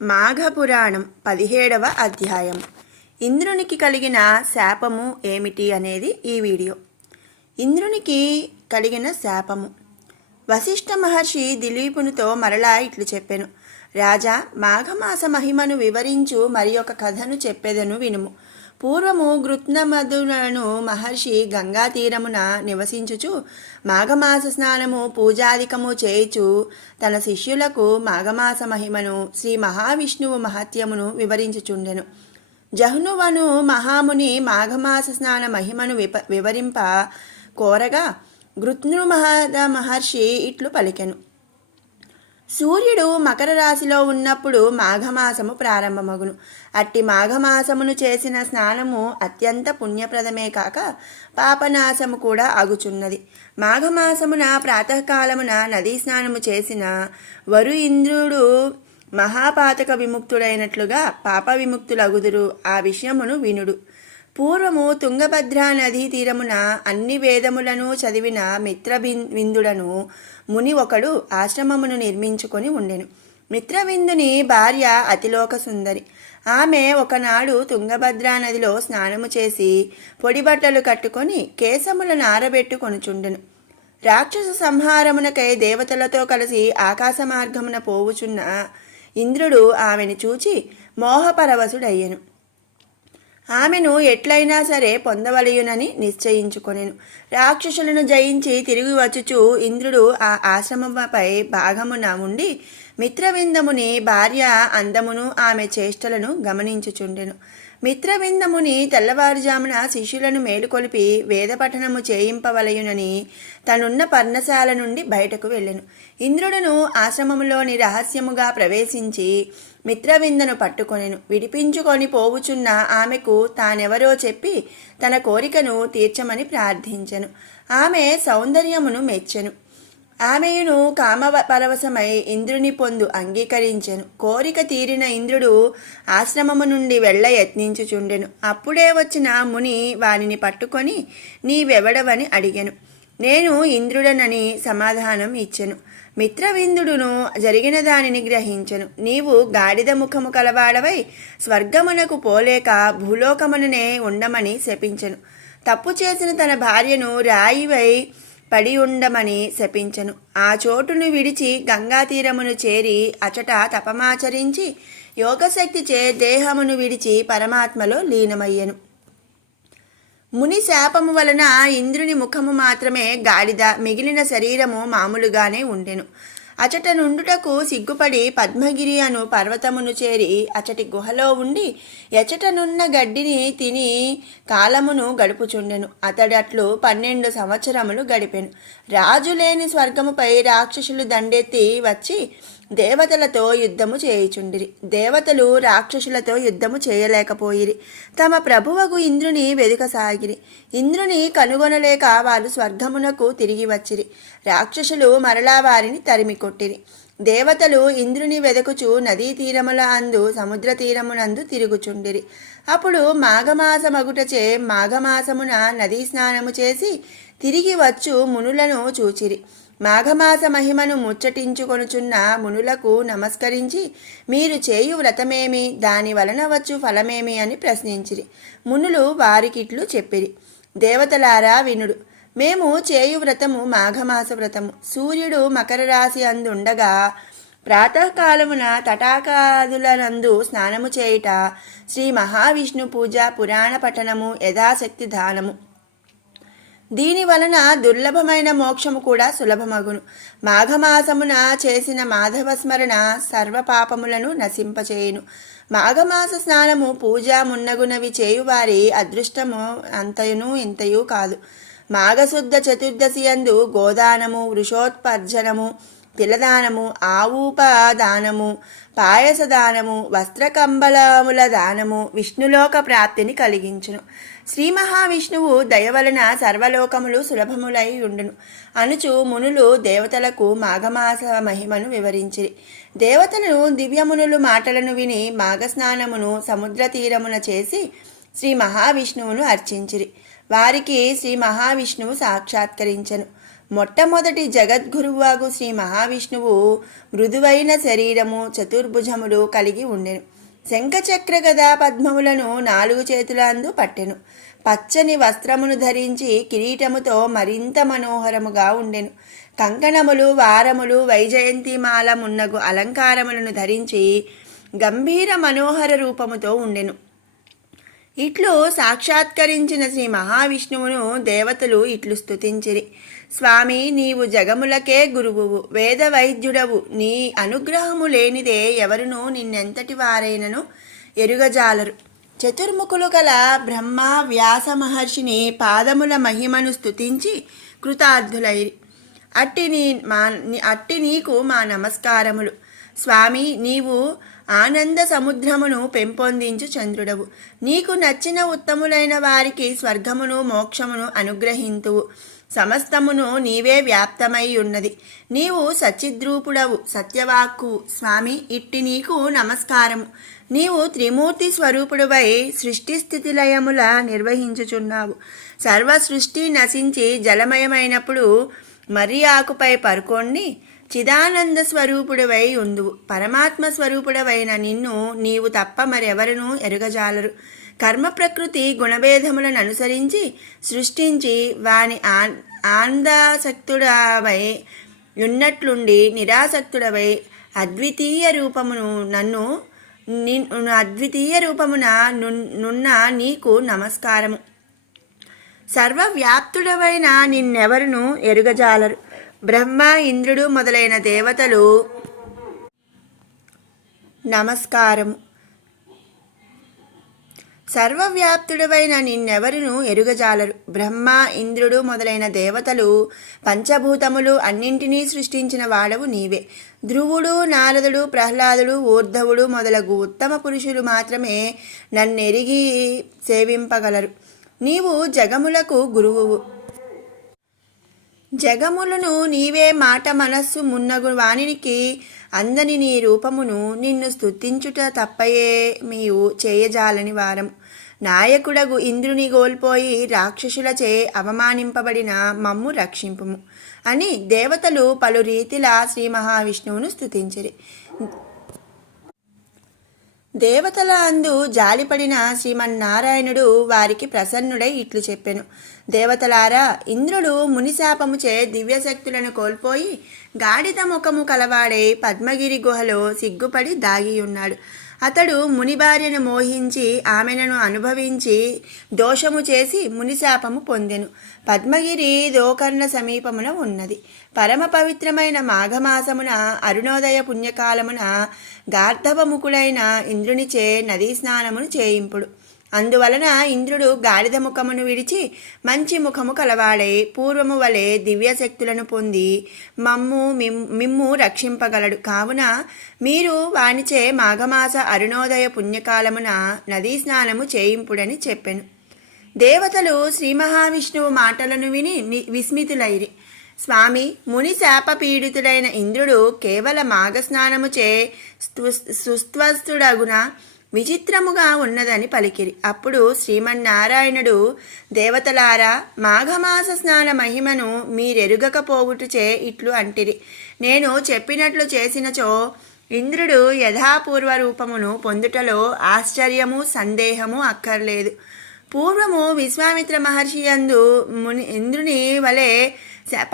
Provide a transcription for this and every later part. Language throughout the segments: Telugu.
మాఘపురాణం 17వ అధ్యాయం. ఇంద్రునికి కలిగిన శాపము ఏమిటి అనేది ఈ వీడియో. ఇంద్రునికి కలిగిన శాపము. వశిష్ఠ మహర్షి దిలీపునితో మరలా ఇట్లు చెప్పెను. రాజా, మాఘమాస మహిమను వివరించు మరి ఒక కథను చెప్పెదను వినుము. పూర్వము గృత్నమధులను మహర్షి గంగా తీరమున నివసించుచు మాఘమాస స్నానము పూజాదికము చేయుచు తన శిష్యులకు మాఘమాస మహిమను శ్రీ మహావిష్ణువు మహత్యమును వివరించుచుండెను. జహ్నువను మహాముని మాఘమాస స్నాన మహిమను వివరింప కోరగా గృత్నమధ మహర్షి ఇట్లు పలికెను. సూర్యుడు మకర రాశిలో ఉన్నప్పుడు మాఘమాసము ప్రారంభమగును. అట్టి మాఘమాసమును చేసిన స్నానము అత్యంత పుణ్యప్రదమే కాక పాపనాశము కూడా అగుచున్నది. మాఘమాసమున ప్రాతకాలమున నదీ స్నానము చేసిన వరు ఇంద్రుడు మహాపాతక విముక్తుడైనట్లుగా పాప విముక్తులగుదురు. ఆ విషయమును వినుడు. పూర్వము తుంగభద్రా నదీ తీరమున అన్ని వేదములను చదివిన మిత్రవిందుడను ముని ఒకడు ఆశ్రమమును నిర్మించుకొని ఉండెను. మిత్రవిందుని భార్య అతిలోక సుందరి. ఆమె ఒకనాడు తుంగభద్రా నదిలో స్నానము చేసి పొడి బట్టలు కట్టుకొని కేశములను ఆరబెట్టుకొనుచుండెను. రాక్షస సంహారమునకై దేవతలతో కలిసి ఆకాశ మార్గమున పోవుచున్న ఇంద్రుడు ఆమెను చూచి మోహపరవశుడయ్యెను. ఆమెను ఎట్లయినా సరే పొందవలయునని నిశ్చయించుకొనెను. రాక్షసులను జయించి తిరిగి వచ్చుచు ఇంద్రుడు ఆ ఆశ్రమపై భాగమున ఉండి మిత్రవిందముని భార్య అందమును ఆమె చేష్టలను గమనించుచుండెను. మిత్రవిందముని తెల్లవారుజామున శిష్యులను మేలుకొలిపి వేదపఠనము చేయింపవలయునని తనున్న పర్ణశాల నుండి బయటకు వెళ్ళెను. ఇంద్రుడును ఆశ్రమములోని రహస్యముగా ప్రవేశించి మిత్రవిందను పట్టుకొనెను. విడిపించుకొని పోవుచున్న ఆమెకు తానెవరో చెప్పి తన కోరికను తీర్చమని ప్రార్థించెను. ఆమె సౌందర్యమును మెచ్చెను. ఆమెయును కామపరవశమై ఇంద్రుని పొందు అంగీకరించెను. కోరిక తీరిన ఇంద్రుడు ఆశ్రమము నుండి వెళ్ళ యత్నించుచుండెను. అప్పుడే వచ్చిన ముని వానిని పట్టుకొని నీవెవడవని అడిగెను. నేను ఇంద్రుడనని సమాధానం ఇచ్చెను. మిత్రవిందుడును జరిగిన దానిని గ్రహించెను. నీవు గాడిద ముఖము కలవాడవై స్వర్గమునకు పోలేక భూలోకముననే ఉండమని శపించెను. తప్పు చేసిన తన భార్యను రాయివై పడి ఉండమని శపించెను. ఆ చోటును విడిచి గంగా తీరమును చేరి అచట తపమాచరించి యోగశక్తిచే దేహమును విడిచి పరమాత్మలో లీనమయ్యెను. ముని శాపము వలన ఇంద్రుని ముఖము మాత్రమే గాడిద, మిగిలిన శరీరము మామూలుగానే ఉండెను. అచట నుండుటకు సిగ్గుపడి పద్మగిరి అను పర్వతమును చేరి అచటి గుహలో ఉండి ఎచటనున్న గడ్డిని తిని కాలమును గడుపుచుండెను. అతడట్లు 12 సంవత్సరములు గడిపెను. రాజులేని స్వర్గముపై రాక్షసులు దండెత్తి వచ్చి దేవతలతో యుద్ధము చేయుచుండిరి. దేవతలు రాక్షసులతో యుద్ధము చేయలేకపోయిరి. తమ ప్రభువగు ఇంద్రుని వెదుకసాగిరి. ఇంద్రుని కనుగొనలేక వారు స్వర్గమునకు తిరిగి వచ్చిరి. రాక్షసులు మరలా వారిని తరిమి కొట్టిరి. దేవతలు ఇంద్రుని వెదకుచు నదీ తీరముల అందు సముద్ర తీరమునందు తిరుగుచుండిరి. అప్పుడు మాఘమాసమగుటచే మాఘమాసమున నదీ స్నానము చేసి తిరిగి వచ్చు మునులను చూచిరి. మాఘమాస మహిమను ముచ్చటించుకొనుచున్న మునులకు నమస్కరించి మీరు చేయు వ్రతమేమి, దాని వలన వచ్చు ఫలమేమి అని ప్రశ్నించిరి. మునులు వారికిట్లు చెప్పిరి. దేవతలారా వినుడు. మేము చేయు వ్రతము మాఘమాస వ్రతము. సూర్యుడు మకర రాశి అందుండగా ప్రాతకాలమున తటాకాదులనందు స్నానము చేయుట, శ్రీ మహావిష్ణు పూజ, పురాణ పఠనము, యథాశక్తి దానము. దీని వలన దుర్లభమైన మోక్షము కూడా సులభమగును. మాఘమాసమున చేసిన మాధవస్మరణ సర్వపాపములను నశింపచేయును. మాఘమాస స్నానము పూజ మున్నగునవి చేయువారి అదృష్టము అంతయును ఇంతయు కాదు. మాఘశుద్ధ చతుర్దశి యందు గోదానము, వృషోత్పర్జనము, తిలదానము, ఆవుపదానము, పాయసదానము, వస్త్రకంబళముల దానము విష్ణులోక ప్రాప్తిని కలిగించును. శ్రీ మహావిష్ణువు దయవలన సర్వలోకములు సులభములై ఉండును అనుచు మునులు దేవతలకు మాఘమాస మహిమను వివరించిరి. దేవతలను దివ్యమునులు మాటలను విని మాఘస్నానమును సముద్ర తీరమున చేసి శ్రీ మహావిష్ణువును అర్చించిరి. వారికి శ్రీ మహావిష్ణువు సాక్షాత్కరించెను. మొట్టమొదటి జగద్గురువాగు శ్రీ మహావిష్ణువు మృదువైన శరీరము, చతుర్భుజములు కలిగి ఉండెను. శంఖచక్ర గదా పద్మములను 4 చేతులందు పట్టెను. పచ్చని వస్త్రమును ధరించి కిరీటముతో మరింత మనోహరముగా ఉండెను. కంకణములు, వారములు, వైజయంతిమాల మున్నగు అలంకారములను ధరించి గంభీర మనోహర రూపముతో ఉండెను. ఇట్లు సాక్షాత్కరించిన శ్రీ మహావిష్ణువును దేవతలు ఇట్లు స్తుతించిరి. స్వామి, నీవు జగములకే గురువువు, వేద వైద్యుడవు. నీ అనుగ్రహము లేనిదే ఎవరునూ నిన్నెంతటి వారైనను ఎరుగజాలరు. చతుర్ముఖులు కల బ్రహ్మ, వ్యాస మహర్షిని పాదముల మహిమను స్తుతించి కృతార్థులైరి. అట్టి నీకు మా నమస్కారములు. స్వామి, నీవు ఆనంద సముద్రమును పెంపొందించు చంద్రుడవు. నీకు నచ్చిన ఉత్తములైన వారికి స్వర్గమును, మోక్షమును అనుగ్రహింతువు. సమస్తమును నీవే వ్యాప్తమై ఉన్నది. నీవు సచ్చిద్రూపుడవు, సత్యవాక్కు. స్వామి, ఇట్టి నీకు నమస్కారము. నీవు త్రిమూర్తి స్వరూపుడువై సృష్టి స్థితి లయముల నిర్వహించుచున్నావు. సర్వ సృష్టి నశించి జలమయమైనప్పుడు మర్రి ఆకుపై పరుకొండి చిదానంద స్వరూపుడవై ఉందువు. పరమాత్మ స్వరూపుడవైన నిన్ను నీవు తప్ప మరెవరునూ ఎరుగజాలరు. కర్మ ప్రకృతి గుణభేదములను అనుసరించి సృష్టించి వాని ఆనందాసక్తుడవై ఉన్నట్లుండి నిరాసక్తుడవై అద్వితీయ రూపమున నున్న నీకు నమస్కారము. సర్వవ్యాప్తుడవైన నిన్నెవరును ఎరుగజాలరు. బ్రహ్మ, ఇంద్రుడు మొదలైన దేవతలు నమస్కారము. సర్వవ్యాప్తుడవైన నిన్నెవరును ఎరుగజాలరు. బ్రహ్మ, ఇంద్రుడు మొదలైన దేవతలు, పంచభూతములు అన్నింటినీ సృష్టించిన వాడవు నీవే. ధ్రువుడు, నారదుడు, ప్రహ్లాదుడు, ఊర్ధవుడు మొదలగు ఉత్తమ పురుషులు మాత్రమే నన్నెరిగి సేవింపగలరు. నీవు జగములకు గురువువు. జగములను నీవే మాట, మనస్సు మున్నగు వానికి అందని నీ రూపమును నిన్ను స్తుతించుట తప్పయే మీవు చేయజాలని వారం. నాయకుడగు ఇంద్రుని గోల్పోయి రాక్షసులచే అవమానింపబడిన మమ్ము రక్షింపుము అని దేవతలు పలు రీతిలా శ్రీ మహావిష్ణువును స్తుతించిరి. దేవతల అందు జాలిపడిన శ్రీమన్నారాయణుడు వారికి ప్రసన్నుడై ఇట్లు చెప్పెను. దేవతలారా, ఇంద్రుడు మునిశాపముచే దివ్యశక్తులను కోల్పోయి గాడిద ముఖము కలవాడై పద్మగిరి గుహలో సిగ్గుపడి దాగియున్నాడు. అతడు ముని భార్యను మోహించి ఆమెను అనుభవించి దోషము చేసి మునిశాపము పొందెను. పద్మగిరి దోకర్ణ సమీపమున ఉన్నది. పరమ పవిత్రమైన మాఘమాసమున అరుణోదయ పుణ్యకాలమున గార్ధవముఖుడైన ఇంద్రునిచే నదీ స్నానమును చేయింపుడు. అందువలన ఇంద్రుడు గాడిద ముఖమును విడిచి మంచి ముఖము కలవాడై పూర్వము వలె దివ్యశక్తులను పొంది మిమ్ము రక్షింపగలడు. కావున మీరు వానిచే మాఘమాస అరుణోదయ పుణ్యకాలమున నదీ స్నానము చేయింపుడని చెప్పెను. దేవతలు శ్రీ మహావిష్ణువు మాటలను విని విస్మితులైరి. స్వామి, ముని శాపపీడితుడైన ఇంద్రుడు కేవల మాఘస్నానముచే సుస్వస్థుడగున విచిత్రముగా ఉన్నదని పలికిరి. అప్పుడు శ్రీమన్నారాయణుడు, దేవతలారా, మాఘమాస స్నాన మహిమను మీరెరుగకపోవుటచే ఇట్లు అంటిరి. నేను చెప్పినట్లు చేసినచో ఇంద్రుడు యథాపూర్వ రూపమును పొందుటలో ఆశ్చర్యము, సందేహము అక్కర్లేదు. పూర్వము విశ్వామిత్ర మహర్షి యందు ఇంద్రుని వలె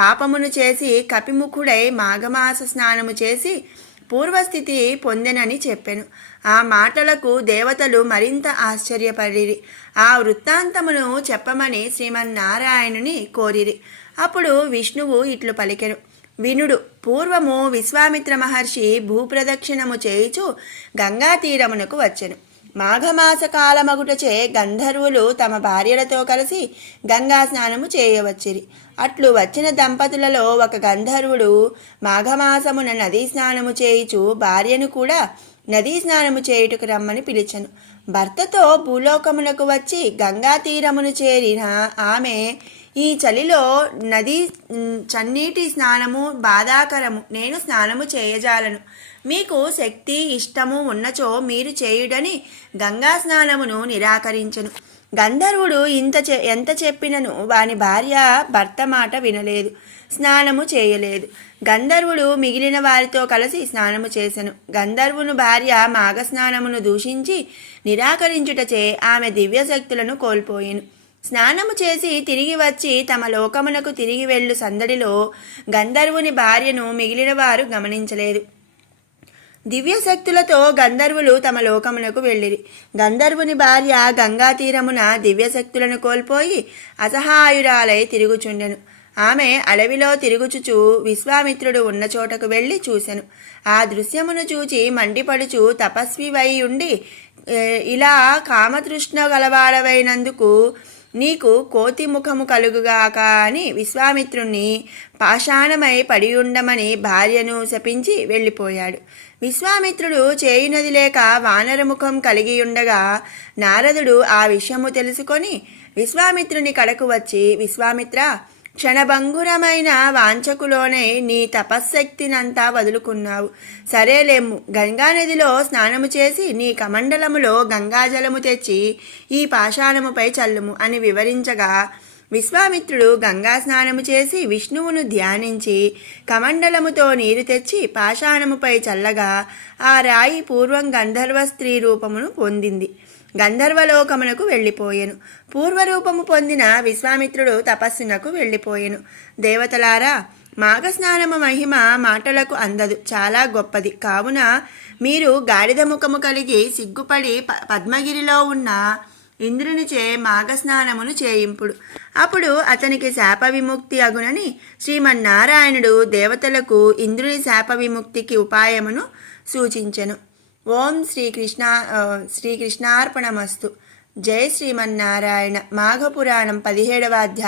పాపమును చేసి కపిముఖుడై మాఘమాస స్నానము చేసి పూర్వస్థితి పొందెనని చెప్పెను. ఆ మాటలకు దేవతలు మరింత ఆశ్చర్యపడిరి. ఆ వృత్తాంతమును చెప్పమని శ్రీమన్నారాయణుని కోరిరి. అప్పుడు విష్ణువు ఇట్లు పలికెను. వినుడు. పూర్వము విశ్వామిత్ర మహర్షి భూప్రదక్షిణము చేయుచు గంగా తీరమునకు వచ్చెను. మాఘమాస కాలమగుటచే గంధర్వులు తమ భార్యలతో కలిసి గంగా స్నానము చేయవచ్చిరి. అట్లు వచ్చిన దంపతులలో ఒక గంధర్వుడు మాఘమాసమున నదీ స్నానము చేయుచు భార్యను కూడా నదీ స్నానము చేయుటకు రమ్మని పిలిచెను. భర్తతో భూలోకమునకు వచ్చి గంగా తీరమును చేరిన ఆమె, ఈ చలిలో చన్నీటి స్నానము బాధాకరము, నేను స్నానము చేయజాలను. మీకు శక్తి ఇష్టము ఉన్నచో మీరు చేయుడని గంగా స్నానమును నిరాకరించెను. గంధర్వుడు ఎంత చెప్పినను వాని భార్య భర్త మాట వినలేదు, స్నానము చేయలేదు. గంధర్వుడు మిగిలిన వారితో కలిసి స్నానము చేసెను. గంధర్వుని భార్య మాఘస్నానమును దూషించి నిరాకరించుటచే ఆమె దివ్యశక్తులను కోల్పోయెను. స్నానము చేసి తిరిగి వచ్చి తమ లోకమునకు తిరిగి వెళ్ళు సందడిలో గంధర్వుని భార్యను మిగిలిన వారు గమనించలేదు. దివ్యశక్తులతో గంధర్వులు తమ లోకమునకు వెళ్ళిరి. గంధర్వుని భార్య గంగా తీరమున దివ్యశక్తులను కోల్పోయి అసహాయురాలై తిరుగుచుండెను. ఆమె అడవిలో తిరుగుచుచు విశ్వామిత్రుడు ఉన్న చోటకు వెళ్ళి చూసెను. ఆ దృశ్యమును చూచి మండిపడుచు తపస్వివై ఉండి, ఇలా కామతృష్ణ గలవాడవైనందుకు నీకు కోతి ముఖము కలుగుగాక అని విశ్వామిత్రుణ్ణి పాషాణమై పడియుండమని భార్యను శపించి వెళ్ళిపోయాడు. విశ్వామిత్రుడు చేయునది లేక వానరముఖం కలిగియుండగా నారదుడు ఆ విషయము తెలుసుకొని విశ్వామిత్రుని కడకు వచ్చి, విశ్వామిత్ర, క్షణభంగురమైన వాంఛకులోనే నీ తపశ్శక్తినంతా వదులుకున్నావు. సరేలేము, గంగానదిలో స్నానము చేసి నీ కమండలములో గంగాజలము తెచ్చి ఈ పాషాణముపై చల్లుము అని వివరించగా, విశ్వామిత్రుడు గంగా స్నానము చేసి విష్ణువును ధ్యానించి కమండలముతో నీరు తెచ్చి పాషాణముపై చల్లగా ఆ రాయి పూర్వం గంధర్వ స్త్రీ రూపమును పొందింది. గంధర్వలోకమునకు వెళ్ళిపోయెను. పూర్వరూపము పొందిన విశ్వామిత్రుడు తపస్సునకు వెళ్ళిపోయెను. దేవతలారా, మాఘస్నానము మహిమ మాటలకు అందదు, చాలా గొప్పది. కావున మీరు గాడిద ముఖము కలిగి సిగ్గుపడి పద్మగిరిలో ఉన్న ఇంద్రునిచే మాఘస్నానమును చేయింపుడు. అప్పుడు అతనికి శాప విముక్తి అగునని శ్రీమన్నారాయణుడు దేవతలకు ఇంద్రుని శాప విముక్తికి ఉపాయమును సూచించెను. ఓం శ్రీకృష్ణార్పణమస్తు. జై శ్రీమన్నారాయణ. మాఘపురాణం 17వ అధ్యాయం.